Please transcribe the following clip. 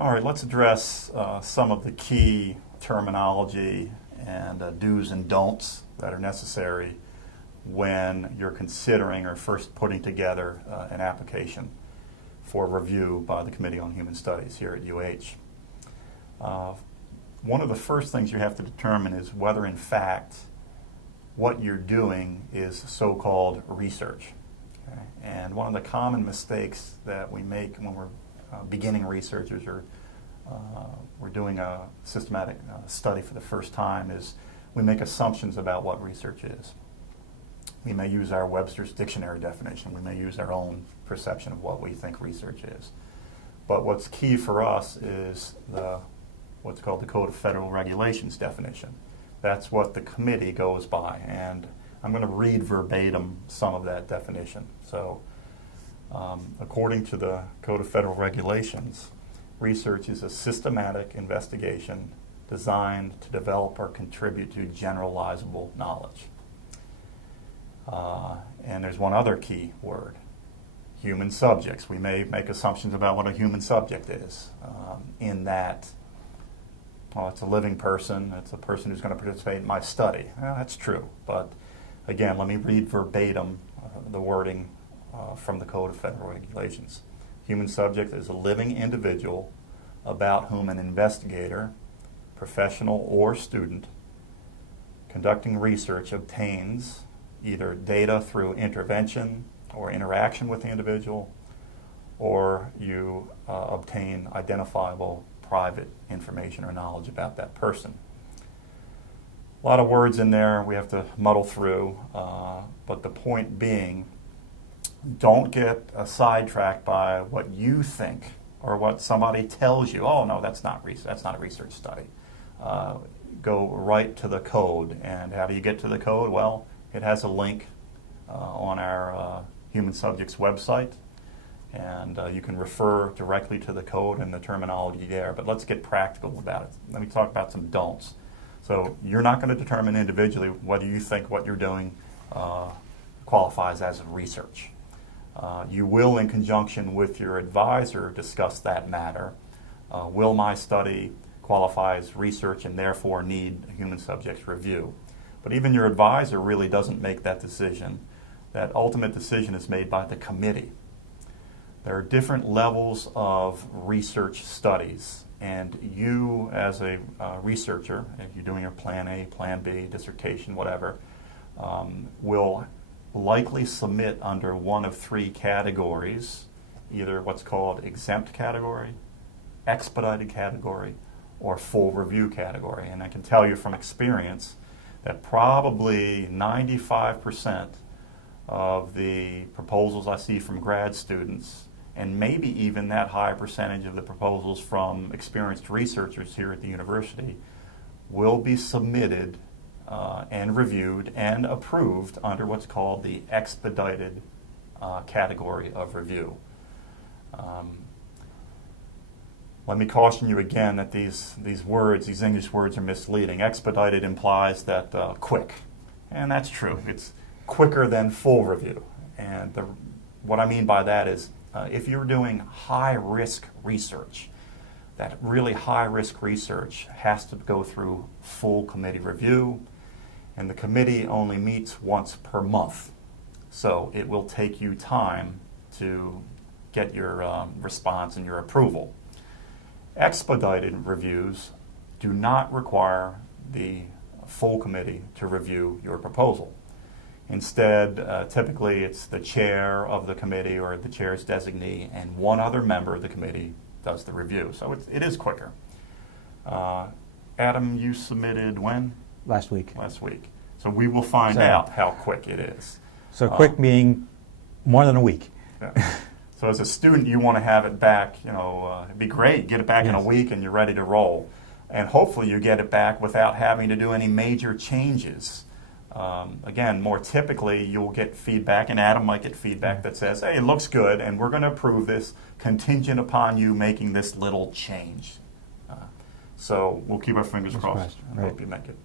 All right, let's address some of the key terminology and do's and don'ts that are necessary when you're considering or first putting together an application for review by the Committee on Human Studies here at UH. One of the first things you have to determine is whether in fact what you're doing is so-called research. Okay? And one of the common mistakes that we make when we're beginning researchers or we're doing a systematic study for the first time is we make assumptions about what research is. We may use our Webster's Dictionary definition. We may use our own perception of what we think research is. But what's key for us is what's called the Code of Federal Regulations definition. That's what the committee goes by, and I'm going to read verbatim some of that definition. So, according to the Code of Federal Regulations, research is a systematic investigation designed to develop or contribute to generalizable knowledge. And there's one other key word, human subjects. We may make assumptions about what a human subject is, in that, well, it's a living person, it's a person who's going to participate in my study. Well, that's true, but again, let me read verbatim the wording from the Code of Federal Regulations. Human subject is a living individual about whom an investigator, professional or student, conducting research obtains either data through intervention or interaction with the individual, or you obtain identifiable private information or knowledge about that person. A lot of words in there we have to muddle through, but the point being, don't get sidetracked by what you think or what somebody tells you. Oh, no, that's not research. That's not a research study. Go right to the code. And how do you get to the code? Well, it has a link on our Human Subjects website, and you can refer directly to the code and the terminology there. But let's get practical about it. Let me talk about some don'ts. So you're not going to determine individually whether you think what you're doing qualifies as research. You will, in conjunction with your advisor, discuss that matter. Will my study qualify as research and therefore need a human subjects review? But even your advisor really doesn't make that decision. That ultimate decision is made by the committee. There are different levels of research studies, and you as a researcher, if you're doing your Plan A, Plan B, dissertation, whatever, will likely submit under one of three categories, either what's called exempt category, expedited category, or full review category. And I can tell you from experience that probably 95% of the proposals I see from grad students, and maybe even that high percentage of the proposals from experienced researchers here at the university, will be submitted and reviewed and approved under what's called the expedited category of review. Let me caution you again that these words, these English words, are misleading. Expedited implies that quick, and that's true. It's quicker than full review. And what I mean by that is if you're doing high-risk research, that really high-risk research has to go through full committee review, and the committee only meets once per month. So it will take you time to get your response and your approval. Expedited reviews do not require the full committee to review your proposal. Instead, typically it's the chair of the committee or the chair's designee and one other member of the committee does the review. So it is quicker. Adam, you submitted when? Last week. Last week. So we will find out how quick it is. So quick being more than a week. Yeah. So as a student, you want to have it back, it'd be great, get it back in a week and you're ready to roll. And hopefully you get it back without having to do any major changes. Again, more typically, you'll get feedback, and Adam might get feedback that says, hey, it looks good, and we're going to approve this contingent upon you making this little change. So we'll keep our fingers crossed. I hope you make it.